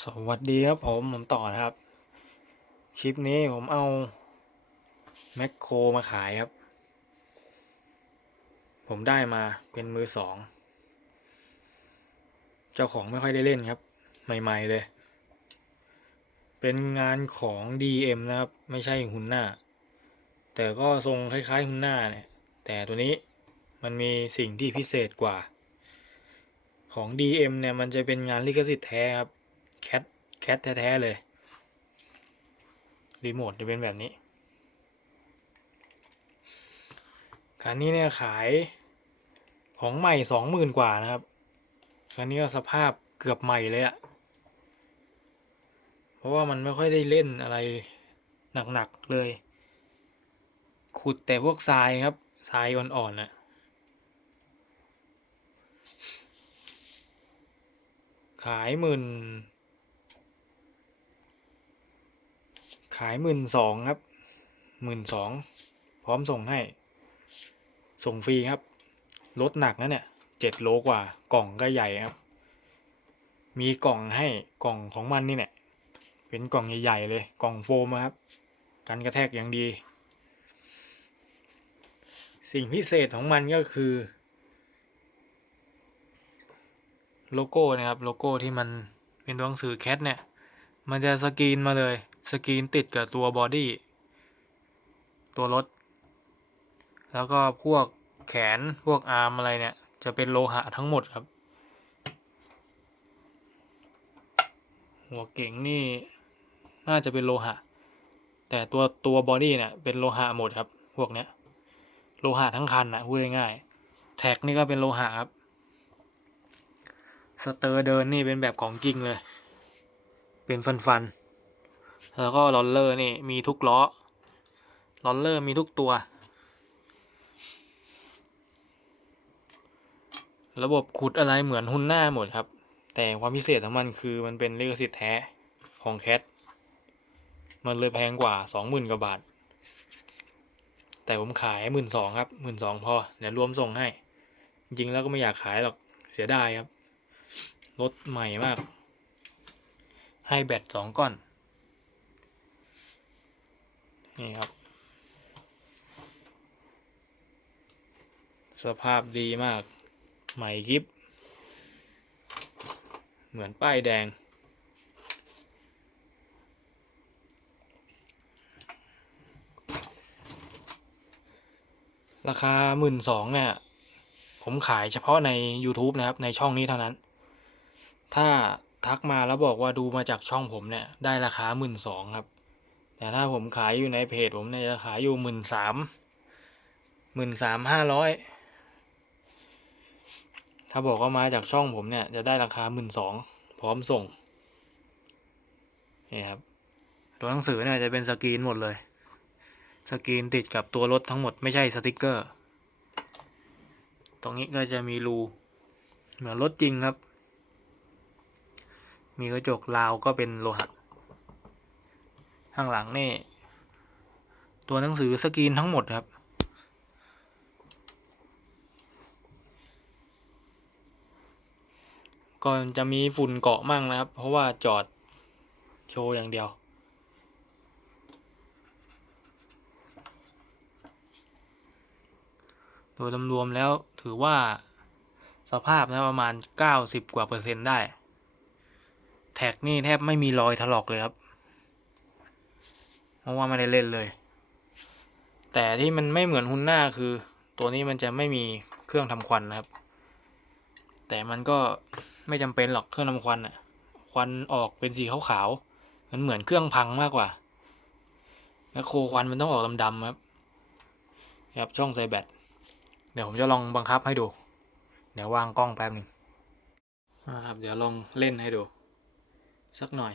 สวัสดีครับผมผมต่อนะครับ คลิปนี้ผมเอาแมคโครมาขายครับ ผมได้มาเป็นมือสอง เจ้าของไม่ค่อยได้เล่นครับ ใหม่ๆเลย เป็นงานของ DM นะครับ ไม่ใช่ฮุนหน่าแต่ก็ทรงคล้ายๆฮุนหน่าเนี่ย แต่ตัวนี้มันมีสิ่งที่พิเศษกว่า ของ DM เนี่ยมันจะเป็นงานลิขสิทธิ์แท้ครับ แคทแคทแท้ๆเลย รีโมทจะเป็นแบบนี้คันนี้เนี่ยขายของใหม่สองหมื่นกว่านะครับคันนี้ก็สภาพเกือบใหม่เลยอะเพราะว่ามันไม่ค่อยได้เล่นอะไรหนักๆเลย ขุดแต่พวกทรายครับทรายอ่อนๆน่ะขายหมื่นายหมื่นสองครับหมื่นสองพร้อมส่งให้ ส่งฟรีครับรถหนักนะเนี่ยเจ็ดโลกว่ากล่องก็ใหญ่ครับ มีกล่องให้กล่องของมันนี่เนี่ยเป็นกล่องใหญ่ๆเลยกล่องโฟมครับกันกระแทกอย่างดี สิ่งพิเศษของมันก็คือ โลโก้นะครับโลโก้ที่มันเป็นตัวหนังสือแคทเนี่ยมันจะสกรีนมาเลย สกรีนติดกับตัวบอดี้ตัวรถ แล้วก็พวกแขนพวกอาร์มอะไรเนี่ย จะเป็นโลหะทั้งหมดครับ หัวเก่งนี่น่าจะเป็นโลหะ แต่ตัวตัวบอดี้เนี่ยเป็นโลหะหมดครับ พวกเนี้ยโลหะทั้งคันนะพูดง่ายๆแท็กนี่ก็เป็นโลหะครับสเตอร์เดินนี่เป็นแบบของจริงเลย เป็นฟันฟันๆ แล้วก็ลอลเลอร์นี่มีทุกล้อลอลเลอร์มีทุกตัว ระบบขุดอะไรเหมือนฮุนหน้าหมดครับ แต่ความพิเศษของมันคือมันเป็นลิขสิทธิ์แท้ของแคทมันเลยแพงกว่าสองหมื่นกว่าบาท แต่ผมขายหมื่นสองครับหมื่นสองพอเดี๋ยวรวมส่งให้ จริงแล้วก็ไม่อยากขายหรอกเสียดายครับ รถใหม่มาก ให้แบตสองก้อน นี่ครับ สภาพดีมาก ใหม่กิฟเหมือนป้ายแดง ราคาหมื่นสองเนี่ย ผมขายเฉพาะใน YouTube นะครับ ในช่องนี้เท่านั้น ถ้าทักมาแล้วบอกว่าดูมาจากช่องผมเนี่ย ได้ราคาหมื่นสองครับ แต่ถ้าผมขายอยู่ในเพจผมเนี่ยจะขายอยู่หมื่นสามหมื่นสามห้าร้อยถ้าบอกว่ามาจากช่องผมเนี่ยจะได้ราคาหมื่นสองพร้อมส่งนี่ครับตัวหนังสือเนี่ยจะเป็นสกรีนหมดเลย สกรีนติดกับตัวรถทั้งหมดไม่ใช่สติกเกอร์ ตรงนี้ก็จะมีรูเหมือนรถจริงครับ มีกระจกราวก็เป็นโลหะ ข้างหลังนี่ ตัวหนังสือสกรีนทั้งหมดครับ ก็จะมีฝุ่นเกาะมั่งนะครับ เพราะว่าจอดโชว์อย่างเดียวโดยรวมๆแล้วถือว่าสภาพนะประมาณ 90 กว่าเปอร์เซ็นต์ได้ แท็กนี่แทบไม่มีรอยถลอกเลยครับ เพราะว่าไม่ได้เล่นเลย แต่ที่มันไม่เหมือนฮุนหน่าคือ ตัวนี้มันจะไม่มีเครื่องทำควันนะครับ แต่มันก็ไม่จำเป็นหรอกเครื่องทำควันอะควันออกเป็นสีขาวๆมันเหมือนเครื่องพังมากกว่าแมคโครควันมันต้องออกดำๆครับครับช่องใส่แบตเดี๋ยวผมจะลองบังคับให้ดู เดี๋ยววางกล้องแป๊บหนึ่งนะครับ เดี๋ยวลองเล่นให้ดู สักหน่อย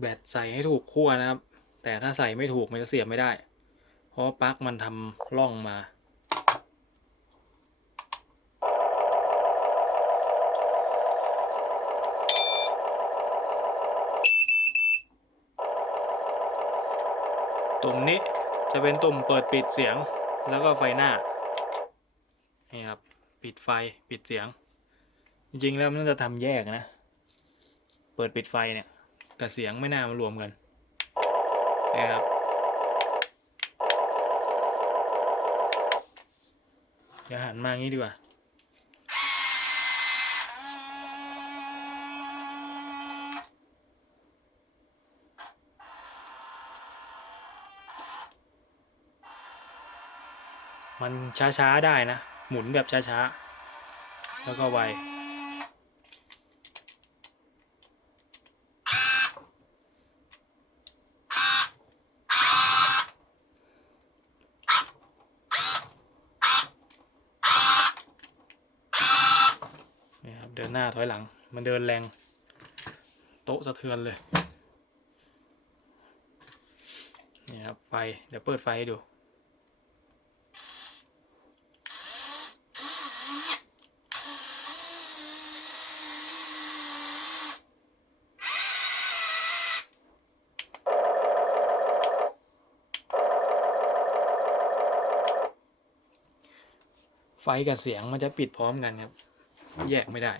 แบตใส่ให้ถูกขั้วนะครับ แต่ถ้าใส่ไม่ถูกมันจะเสียบไม่ได้ เพราะปลั๊กมันทำร่องมาตุ่มนี้จะเป็นตุ่มเปิดปิดเสียงแล้วก็ไฟหน้า นี่ครับ ปิดไฟปิดเสียง จริงๆแล้วมันจะทำแยกนะ เปิดปิดไฟเนี่ย กับเสียงไม่น่ามารวมกันนะครับเดี๋ยวหันมางี้ดีกว่ามันช้าๆได้นะ หมุนแบบช้าๆ แล้วก็ไว เดินหน้าถอยหลัง มันเดินแรง โต๊ะสะเทือนเลยนี่ครับไฟ เดี๋ยวเปิดไฟให้ดูไฟกับเสียงมันจะปิดพร้อมกันครับ แยกไม่ได้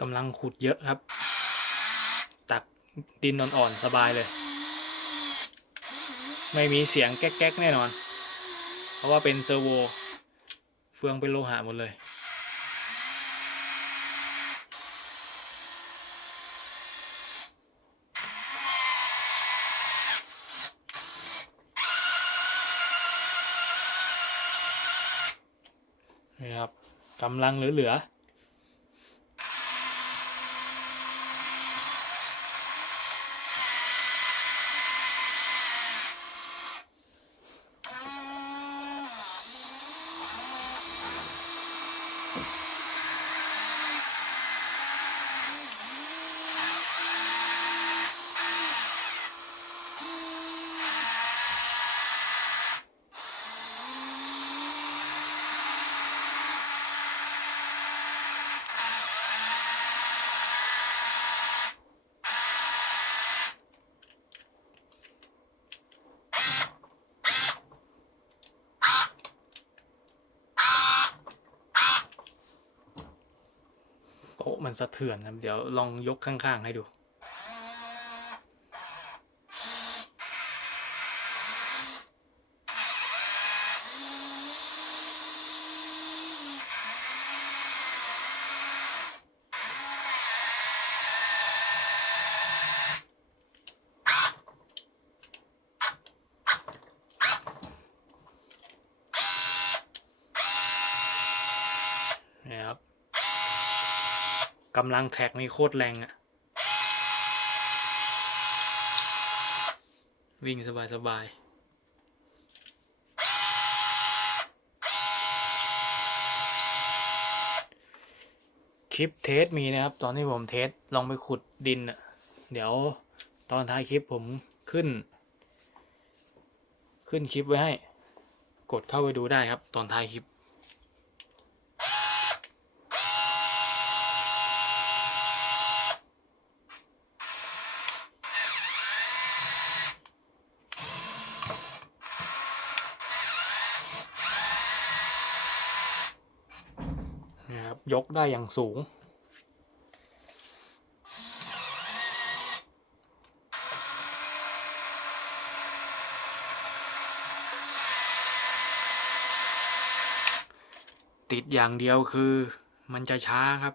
กำลังขุดเยอะครับ ตักดินอ่อนๆสบายเลย ไม่มีเสียงแก๊กๆแน่นอน เพราะว่าเป็นเซอร์โว เฟืองเป็นโลหะหมดเลย นี่ครับกำลังเหลือๆ มันสะเทือนครับเดี๋ยวลองยกข้างๆให้ดู กำลังแท็กนี่โคตรแรงอะวิ่งสบายสบายคลิปเทสมีนะครับ ตอนที่ผมเทสลองไปขุดดินอะเดี๋ยวตอนท้ายคลิปผมขึ้น ขึ้นคลิปไว้ให้ กดเข้าไปดูได้ครับ ตอนท้ายคลิป ยกได้อย่างสูง ติดอย่างเดียวคือมันจะช้าครับ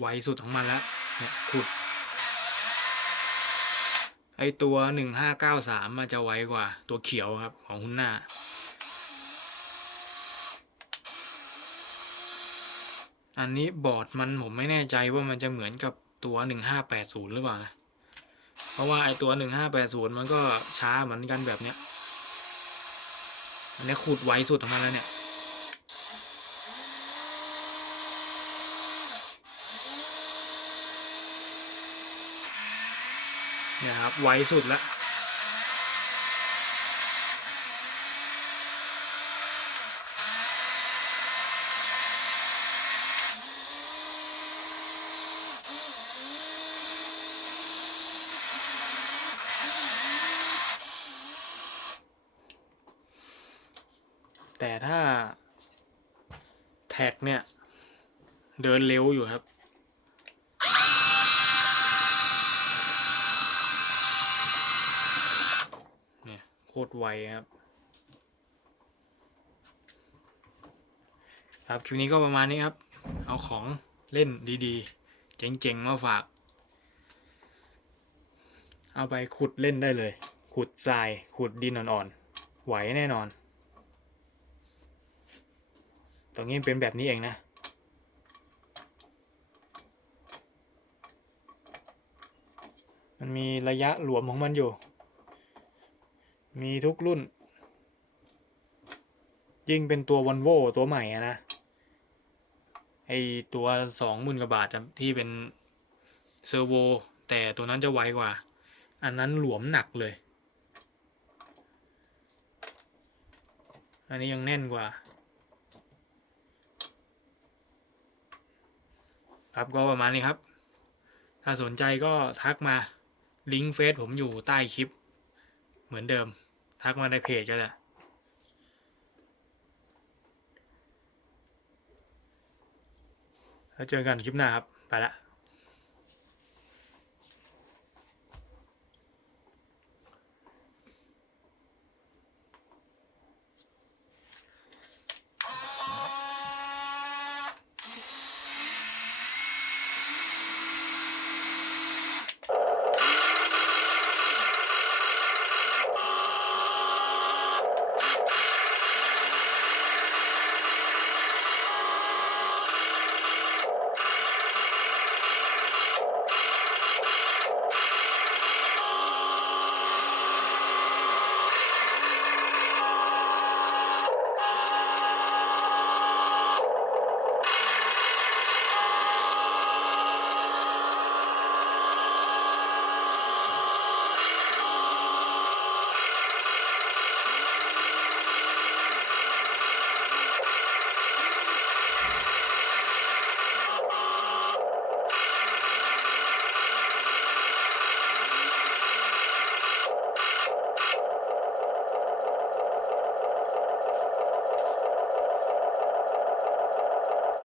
ไวสุดของมันแล้วเนี่ยขุด ไอตัวหนึ่งห้าเก้าสามมันจะไวกว่าตัวเขียวครับของคุณหน้า อันนี้บอร์ดมันผมไม่แน่ใจว่ามันจะเหมือนกับตัว 1580 หรือเปล่านะ เพราะว่าไอตัว 1580 มันก็ช้าเหมือนกันแบบเนี้ย อันนี้ขูดไวสุดออกมาแล้วเนี่ยนะครับไวสุดแล้ว แต่ถ้าแท็กเนี่ย เดินเร็วอยู่ครับ เนี่ยโคตรไวครับ ครับคลิปนี้ก็ประมาณนี้ครับ เอาของเล่นดีๆ เจ๋งๆ มาฝาก เอาไปขุดเล่นได้เลย ขุดทราย ขุดดินอ่อนๆ ไหวแน่นอน ตรงนี้เป็นแบบนี้เองนะ มันมีระยะหลวมของมันอยู่ มีทุกรุ่น ยิ่งเป็นตัวว o นโวตัวใหม่อะนะ ไอตัวสองหมื่นกว่าบาทที่เป็นเซอร์โวแต่ตัวนั้นจะไวกว่า อันนั้นหลวมหนักเลย อันนี้ยังแน่นกว่า ครับก็ประมาณนี้ครับ ถ้าสนใจก็ทักมาลิงก์เฟซผมอยู่ใต้คลิป เหมือนเดิม ทักมาในเพจก็ได้แล้วเจอกันคลิปหน้าครับ ไปละ